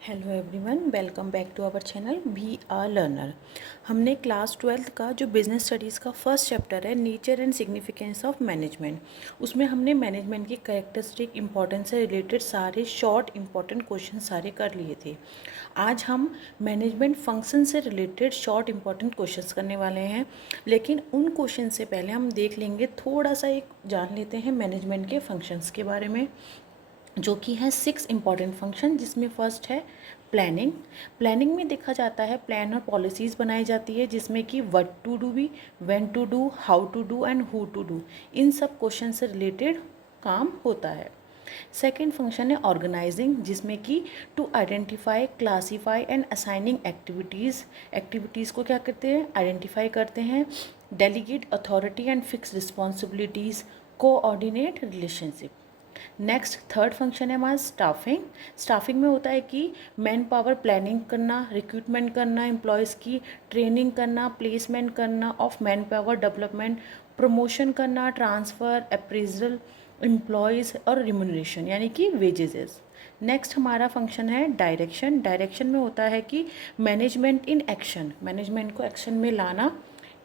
Hello everyone, welcome back to our channel we are learner. हमने class 12th का जो business studies का first chapter है nature and significance of management, उसमें हमने मैनेजमेंट की कैरेक्टरिस्टिक इंपॉर्टेंस से रिलेटेड सारे शॉर्ट इंपॉर्टेंट क्वेश्चन सारे कर लिए थे। आज हम मैनेजमेंट फंक्शन से रिलेटेड शॉर्ट इंपॉर्टेंट क्वेश्चंस करने वाले हैं, लेकिन उन क्वेश्चन से पहले हम देख लेंगे, थोड़ा सा एक जान लेते हैं मैनेजमेंट के फंक्शंस के बारे में, जो कि है 6 इंपॉर्टेंट फंक्शन, जिसमें फर्स्ट है प्लानिंग। प्लानिंग में देखा जाता है प्लान और पॉलिसीज़ बनाई जाती है, जिसमें कि व्हाट टू डू भी, when to do, how to do and who to do, इन सब क्वेश्चन से रिलेटेड काम होता है। सेकेंड फंक्शन है ऑर्गेनाइजिंग, जिसमें कि to identify, classify and assigning activities को क्या करते हैं, आइडेंटिफाई करते हैं। Delegate authority and fix responsibilities, coordinate relationship. Next third function है हमारा स्टाफिंग। स्टाफिंग में होता है कि मैन पावर प्लानिंग करना, रिक्रूटमेंट करना, एम्प्लॉयज़ की ट्रेनिंग करना, प्लेसमेंट करना of man power development, promotion करना, ट्रांसफ़र, अप्रेजल, एम्प्लॉयज़ और रिम्यूनरेशन यानी कि वेजेस। नेक्स्ट हमारा फंक्शन है डायरेक्शन। डायरेक्शन में होता है कि मैनेजमेंट इन एक्शन, मैनेजमेंट को एक्शन में लाना।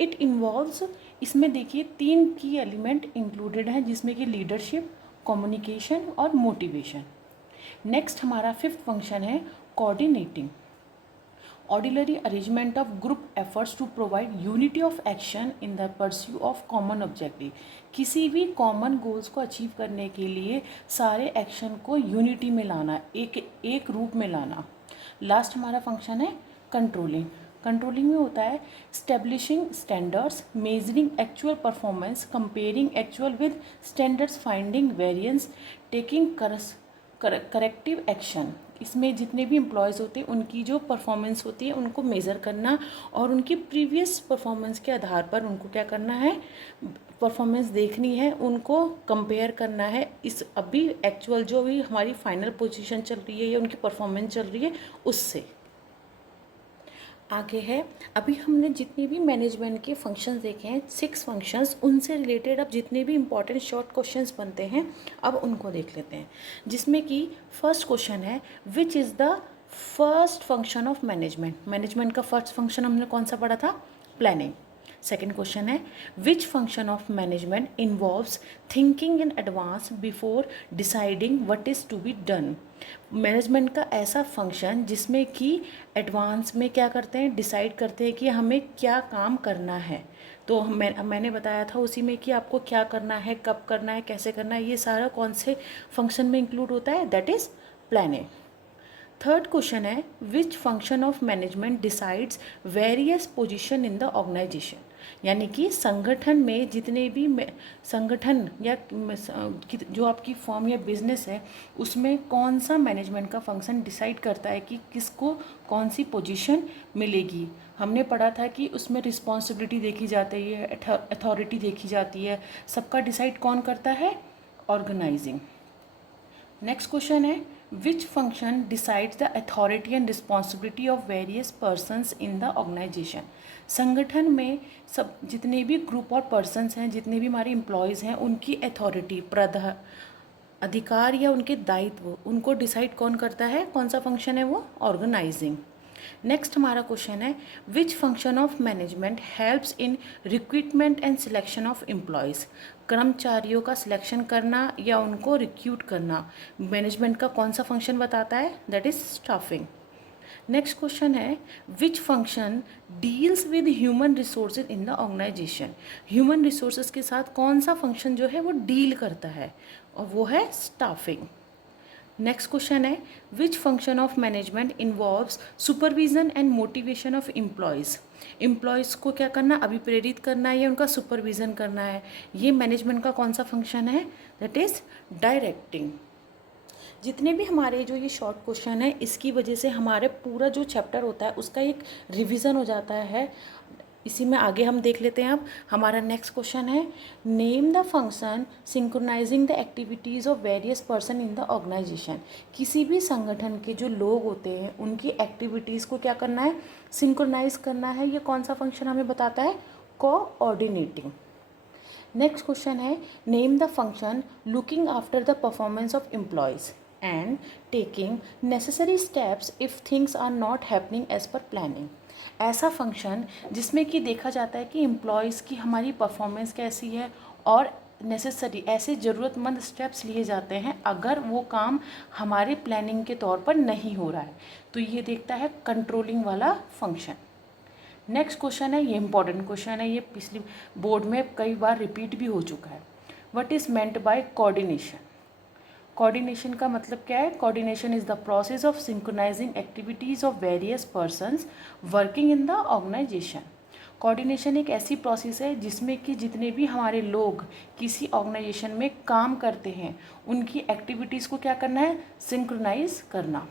इट इन्वॉल्व्स, इसमें देखिए 3 की एलिमेंट इंक्लूडेड हैं, जिसमें कि लीडरशिप, कम्युनिकेशन और मोटिवेशन। नेक्स्ट हमारा फिफ्थ फंक्शन है coordinating, ordinary arrangement of group efforts to provide unity of action in the pursue of common objective. किसी भी कॉमन गोल्स को अचीव करने के लिए सारे एक्शन को यूनिटी में लाना, एक रूप में लाना। लास्ट हमारा फंक्शन है कंट्रोलिंग। कंट्रोलिंग में होता है establishing standards, measuring actual performance, comparing actual with standards, finding variance, taking corrective action. इसमें जितने भी एम्प्लॉयज़ होते हैं उनकी जो परफॉर्मेंस होती है उनको मेज़र करना, और उनकी प्रीवियस परफॉर्मेंस के आधार पर उनको क्या करना है, परफॉर्मेंस देखनी है, उनको कंपेयर करना है इस अभी एक्चुअल जो भी हमारी फाइनल पोजीशन चल रही है या उनकी परफॉर्मेंस चल रही है उससे। आगे है, अभी हमने जितने भी मैनेजमेंट के फंक्शंस देखे हैं 6 फंक्शंस, उनसे रिलेटेड अब जितने भी इंपॉर्टेंट शॉर्ट क्वेश्चंस बनते हैं अब उनको देख लेते हैं। जिसमें कि फर्स्ट क्वेश्चन है which is the first function of management. Management का फर्स्ट फंक्शन हमने कौन सा पढ़ा था, प्लानिंग। सेकेंड क्वेश्चन है which function of management involves thinking in advance before deciding what is to be done. Management का ऐसा फंक्शन जिसमें कि एडवांस में क्या करते हैं, डिसाइड करते हैं कि हमें क्या काम करना है। तो मैंने बताया था उसी में कि आपको क्या करना है, कब करना है, कैसे करना है, ये सारा कौन से फंक्शन में इंक्लूड होता है, that is planning. Third question है which function of management decides various position in the organisation. यानी कि संगठन में जितने भी संगठन या जो आपकी फॉर्म या बिजनेस है उसमें कौन सा मैनेजमेंट का फंक्शन डिसाइड करता है कि किसको कौन सी पोजीशन मिलेगी। हमने पढ़ा था कि उसमें रिस्पॉन्सिबिलिटी देखी जाती है, अथॉरिटी देखी जाती है, सबका डिसाइड कौन करता है, ऑर्गेनाइजिंग। नेक्स्ट क्वेश्चन है which function decides the authority and responsibility of various persons in the organisation. संगठन में सब जितने भी ग्रुप और पर्सनस हैं, जितने भी हमारे एम्प्लॉयज़ हैं, उनकी अथॉरिटी, अधिकार या उनके दायित्व, उनको डिसाइड कौन करता है, कौन सा फंक्शन है वो, ऑर्गेनाइजिंग। नेक्स्ट हमारा क्वेश्चन है which function of management helps in recruitment and selection of employees. कर्मचारियों का सिलेक्शन करना या उनको रिक्रूट करना मैनेजमेंट का कौन सा फंक्शन बताता है, that is staffing. Next question है which function deals with human resources in the organisation. Human resources के साथ कौन सा फंक्शन जो है वो डील करता है, और वो है स्टाफिंग। नेक्स्ट क्वेश्चन है which function of management involves supervision and motivation of employees. Employees को क्या करना, अभिप्रेरित करना है या उनका सुपरविजन करना है, ये मैनेजमेंट का कौन सा फंक्शन है, दैट इज़ डायरेक्टिंग। जितने भी हमारे जो ये शॉर्ट क्वेश्चन है इसकी वजह से हमारे पूरा जो चैप्टर होता है उसका एक रिवीजन हो जाता है। इसी में आगे हम देख लेते हैं। अब हमारा नेक्स्ट क्वेश्चन है name the function synchronising the activities of various person in the organisation. किसी भी संगठन के जो लोग होते हैं उनकी एक्टिविटीज़ को क्या करना है, सिंक्रोनाइज करना है, ये कौन सा फंक्शन हमें बताता है, कोऑर्डिनेटिंग। नेक्स्ट क्वेश्चन है name the function looking after the performance of employees and taking necessary steps if things are not happening as per planning। ऐसा फंक्शन जिसमें कि देखा जाता है कि एम्प्लॉयज़ की हमारी परफॉर्मेंस कैसी है और नेसेसरी ऐसे ज़रूरतमंद स्टेप्स लिए जाते हैं अगर वो काम हमारे प्लानिंग के तौर पर नहीं हो रहा है, तो ये देखता है कंट्रोलिंग वाला फंक्शन। नेक्स्ट क्वेश्चन है, ये इंपॉर्टेंट क्वेश्चन है, ये पिछली बोर्ड में कई बार रिपीट भी हो चुका है। What is meant by coordination? Coordination का मतलब क्या है? Coordination is the process of synchronising activities of various persons working in the organisation. Coordination एक ऐसी प्रोसेस है जिसमें कि जितने भी हमारे लोग किसी ऑर्गेनाइजेशन में काम करते हैं उनकी एक्टिविटीज़ को क्या करना है? सिंक्रोनाइज करना।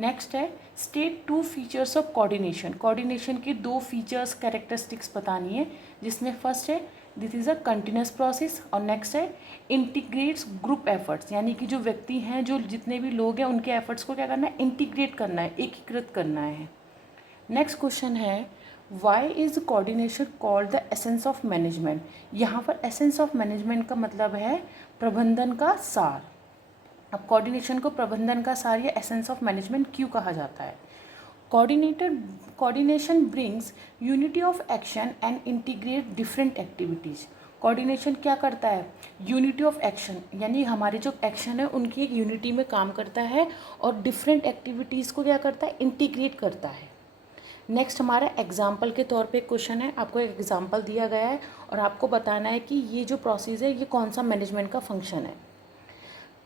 नेक्स्ट है, state two features of coordination. Coordination के दो फीचर्स कैरेक्टरिस्टिक्स बतानी है, जिसमें फर्स्ट है this is a continuous process और नेक्स्ट है इंटीग्रेट्स ग्रुप एफर्ट्स, यानी कि जो व्यक्ति हैं, जो जितने भी लोग हैं उनके एफर्ट्स को क्या करना है? इंटीग्रेट करना है, एकीकृत करना है। नेक्स्ट क्वेश्चन है, why is coordination called the essence of management? यहाँ पर एसेंस ऑफ मैनेजमेंट का मतलब है प्रबंधन का सार। अब कोऑर्डिनेशन को प्रबंधन का सार या एसेंस ऑफ मैनेजमेंट क्यों कहा जाता है? Coordination brings unity of action and integrate different activities. Coordination क्या करता है? यूनिटी ऑफ एक्शन, यानी हमारे जो एक्शन है उनकी एक यूनिटी में काम करता है और डिफरेंट एक्टिविटीज़ को क्या करता है? इंटीग्रेट करता है। नेक्स्ट हमारा एग्जाम्पल के तौर पे क्वेश्चन है, आपको एक एग्जाम्पल दिया गया है और आपको बताना है कि ये जो प्रोसेस है ये कौन सा मैनेजमेंट का फंक्शन है।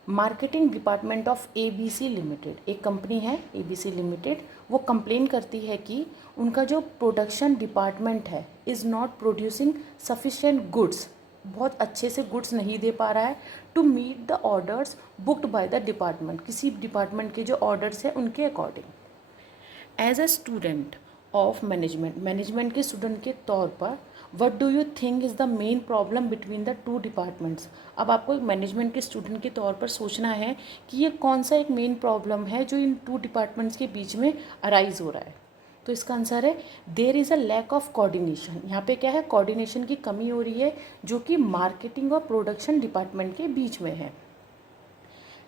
Marketing department of ABC limited, एक कंपनी है ABC लिमिटेड, वो कंप्लेन करती है कि उनका जो प्रोडक्शन डिपार्टमेंट है is not producing sufficient goods, बहुत अच्छे से गुड्स नहीं दे पा रहा है to meet the orders booked by the department, किसी डिपार्टमेंट के जो ऑर्डर्स हैं उनके according. As a student of management के स्टूडेंट के तौर पर what do you think is the main problem between the two departments? अब आपको एक मैनेजमेंट के स्टूडेंट के तौर पर सोचना है कि ये कौन सा एक मेन प्रॉब्लम है जो इन टू डिपार्टमेंट्स के बीच में अराइज हो रहा है। तो इसका आंसर है there is a lack of coordination. यहाँ पे क्या है? कोऑर्डिनेशन की कमी हो रही है जो कि मार्केटिंग और प्रोडक्शन डिपार्टमेंट के बीच में है।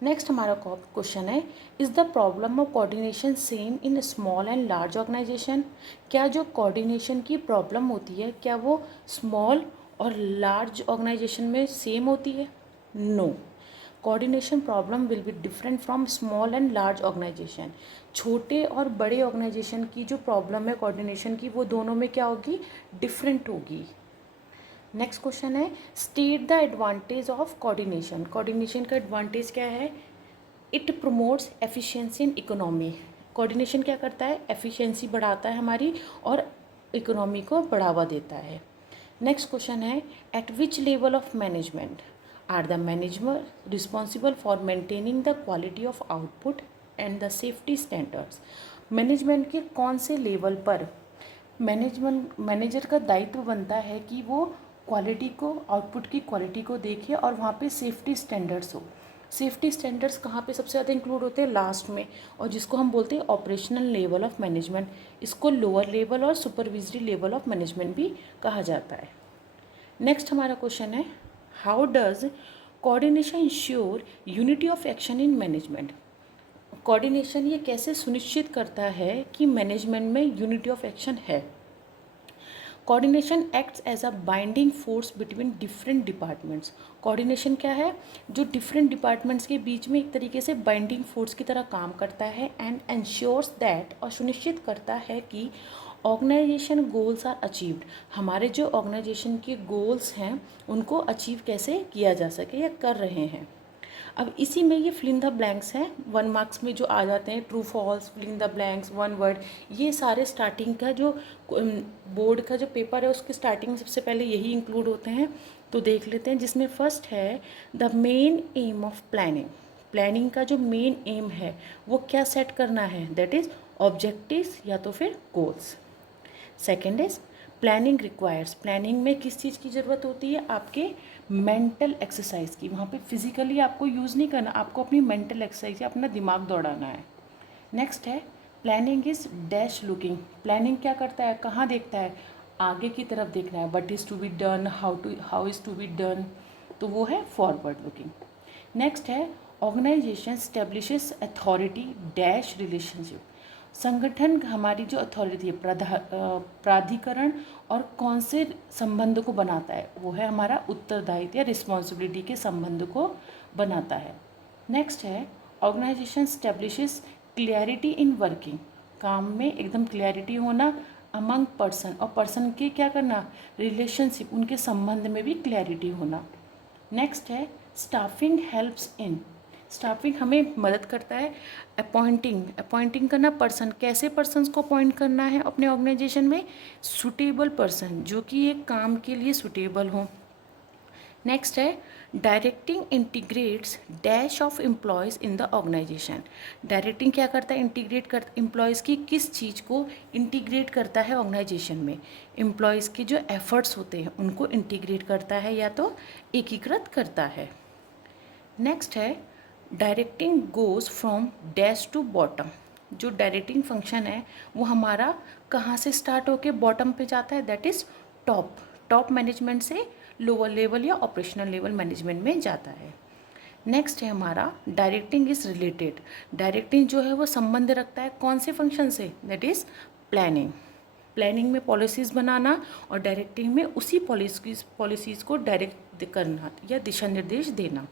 नेक्स्ट हमारा क्वेश्चन है, is the problem of coordination same in small and large organisation? क्या जो कोऑर्डिनेशन की प्रॉब्लम होती है क्या वो स्मॉल और लार्ज ऑर्गेनाइजेशन में सेम होती है? No, coordination problem will be different from small and large organisation. छोटे और बड़े ऑर्गेनाइजेशन की जो प्रॉब्लम है कोऑर्डिनेशन की, वो दोनों में क्या होगी? डिफरेंट होगी। नेक्स्ट क्वेश्चन है, state the advantage of coordination. Coordination का एडवांटेज क्या है? It promotes efficiency and economy. Coordination क्या करता है? एफिशिएंसी बढ़ाता है हमारी और इकोनॉमी को बढ़ावा देता है। नेक्स्ट क्वेश्चन है, at which level of management are the manager responsible for maintaining the quality of output and the safety standards? Management के कौन से लेवल पर मैनेजर का दायित्व बनता है कि वो क्वालिटी को, आउटपुट की क्वालिटी को देखे और वहाँ पे सेफ्टी स्टैंडर्ड्स हो? सेफ्टी स्टैंडर्ड्स कहाँ पे सबसे ज़्यादा इंक्लूड होते हैं? लास्ट में, और जिसको हम बोलते हैं ऑपरेशनल लेवल ऑफ मैनेजमेंट। इसको लोअर लेवल और सुपरविजरी लेवल ऑफ मैनेजमेंट भी कहा जाता है। नेक्स्ट हमारा क्वेश्चन है, how does coordination ensure unity of action in management? Coordination ये कैसे सुनिश्चित करता है कि मैनेजमेंट में यूनिटी ऑफ एक्शन है? Coordination acts as a binding force between different departments. Coordination क्या है? जो डिफरेंट डिपार्टमेंट्स के बीच में एक तरीके से बाइंडिंग फोर्स की तरह काम करता है एंड एंश्योर्स दैट, और सुनिश्चित करता है कि ऑर्गेनाइजेशन गोल्स आर अचीव्ड। हमारे जो ऑर्गेनाइजेशन के गोल्स हैं उनको अचीव कैसे किया जा सके या कर रहे हैं। अब इसी में ये फिल इन द ब्लैंक्स हैं, 1 मार्क्स में जो आ जाते हैं, true false, fill in the blanks, 1 word, ये सारे स्टार्टिंग का जो बोर्ड का जो पेपर है उसके स्टार्टिंग में सबसे पहले यही इंक्लूड होते हैं। तो देख लेते हैं, जिसमें फर्स्ट है the main M of planning. Planning का जो मेन एम है वो क्या सेट करना है? दैट इज़ ऑब्जेक्टिव्स या तो फिर goals. Second is planning requires. Planning में किस चीज़ की ज़रूरत होती है? आपके मेंटल एक्सरसाइज की। वहाँ पे फिजिकली आपको यूज़ नहीं करना, आपको अपनी मेंटल एक्सरसाइज या अपना दिमाग दौड़ाना है। नेक्स्ट है planning is dash looking. Planning क्या करता है? कहाँ देखता है? आगे की तरफ देखना है। What is to be done, how is to be done, तो वो है फॉरवर्ड लुकिंग। नेक्स्ट है organisation establishes authority dash relationship. संगठन हमारी जो अथॉरिटी है प्राधिकरण और कौन से संबंध को बनाता है, वो है हमारा उत्तरदायित्व या रिस्पॉन्सिबिलिटी के संबंध को बनाता है। नेक्स्ट है ऑर्गेनाइजेशन स्टेब्लिशेस क्लियरिटी इन वर्किंग। काम में एकदम क्लियरिटी होना अमंग पर्सन, और पर्सन के क्या करना, रिलेशनशिप, उनके संबंध में भी क्लियरिटी होना। नेक्स्ट है स्टाफिंग हेल्प्स इन। स्टाफिंग हमें मदद करता है अपॉइंटिंग करना पर्सन, कैसे पर्सन्स को अपॉइंट करना है अपने ऑर्गेनाइजेशन में, सुटेबल पर्सन, जो कि एक काम के लिए सुटेबल हो। नेक्स्ट है directing integrates dash of employees in the organisation. Directing क्या करता है, इंटीग्रेट कर एम्प्लॉयज़ की किस चीज़ को इंटीग्रेट करता है ऑर्गेनाइजेशन में, एम्प्लॉयज़ के जो एफर्ट्स होते हैं उनको इंटीग्रेट करता है या तो एकीकृत करता है। नेक्स्ट है directing goes from dash to bottom. जो डायरेक्टिंग फंक्शन है वो हमारा कहाँ से स्टार्ट होके बॉटम पे जाता है, दैट इज़ टॉप मैनेजमेंट से लोअर लेवल या ऑपरेशनल लेवल मैनेजमेंट में जाता है। नेक्स्ट है हमारा डायरेक्टिंग इज़ रिलेटेड। डायरेक्टिंग जो है वो संबंध रखता है कौन से फंक्शन से, दैट इज़ प्लानिंग में पॉलिसीज़ बनाना और डायरेक्टिंग में उसी पॉलिसीज़ को डायरेक्ट करना या दिशा निर्देश देना।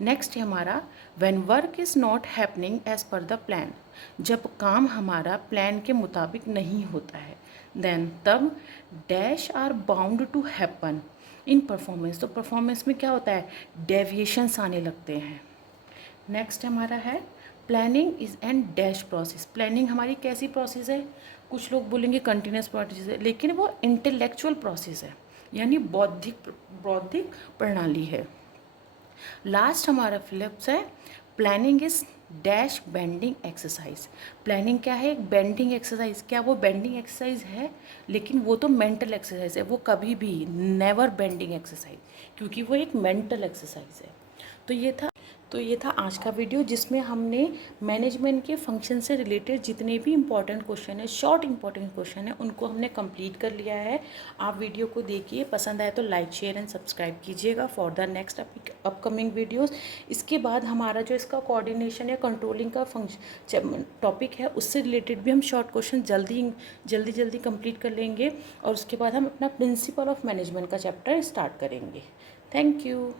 नेक्स्ट है हमारा when work is not happening as per the plan. जब काम हमारा प्लान के मुताबिक नहीं होता है, देन तब dash are bound to happen in performance. तो परफॉर्मेंस में क्या होता है, डेविएशंस आने लगते हैं। नेक्स्ट हमारा है planning is and dash process. Planning हमारी कैसी प्रोसेस है, कुछ लोग बोलेंगे कंटिन्यूस प्रोसेस है, लेकिन वो इंटेलेक्चुअल प्रोसेस है, यानी बौद्धिक प्रणाली है। लास्ट हमारा फिलिप्स है planning is dash bending exercise. Planning क्या है, एक बेंडिंग एक्सरसाइज। क्या वो बेंडिंग एक्सरसाइज है, लेकिन वो तो मेंटल एक्सरसाइज है, वो कभी भी नेवर बेंडिंग एक्सरसाइज, क्योंकि वो एक मेंटल एक्सरसाइज है। तो ये था आज का वीडियो, जिसमें हमने मैनेजमेंट के फंक्शन से रिलेटेड जितने भी इंपॉर्टेंट क्वेश्चन है, शॉर्ट इंपॉर्टेंट क्वेश्चन है, उनको हमने कंप्लीट कर लिया है। आप वीडियो को देखिए, पसंद आए तो लाइक शेयर एंड सब्सक्राइब कीजिएगा for the next upcoming videos. इसके बाद हमारा जो इसका कोऑर्डिनेशन या कंट्रोलिंग का फंक्शन टॉपिक है, उससे रिलेटेड भी हम शॉर्ट क्वेश्चन जल्दी कंप्लीट कर लेंगे, और उसके बाद हम अपना प्रिंसिपल ऑफ मैनेजमेंट का चैप्टर स्टार्ट करेंगे। Thank you.